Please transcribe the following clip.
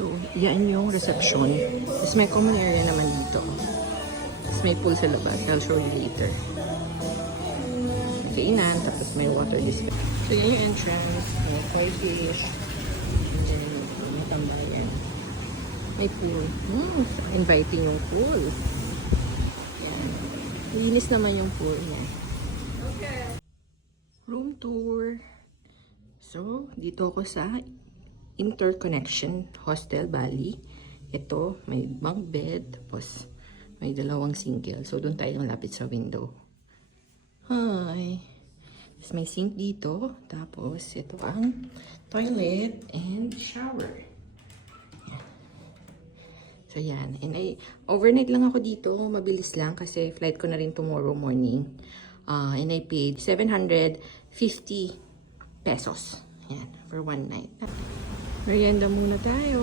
So, yan yung reception. Tapos may common area naman dito. Tapos may pool sa labas. I'll show you later. Kainan, tapos may water dispenser. So, yan yung entrance. May koi fish. And then, may tambayan. May pool. Inviting yung pool. Yan. Linis naman yung pool niya. Okay. Room tour. So, dito ako sa Interconnection Hostel Bali. Ito, may bunk bed. Tapos, may dalawang single. So, doon tayo malapit sa window. Hi! Tapos may sink dito. Tapos, ito ang toilet and shower. Yan. So, yan. And overnight lang ako dito. Mabilis lang kasi flight ko na rin tomorrow morning. And I paid 750 pesos. Yan. For one night. Merienda muna tayo.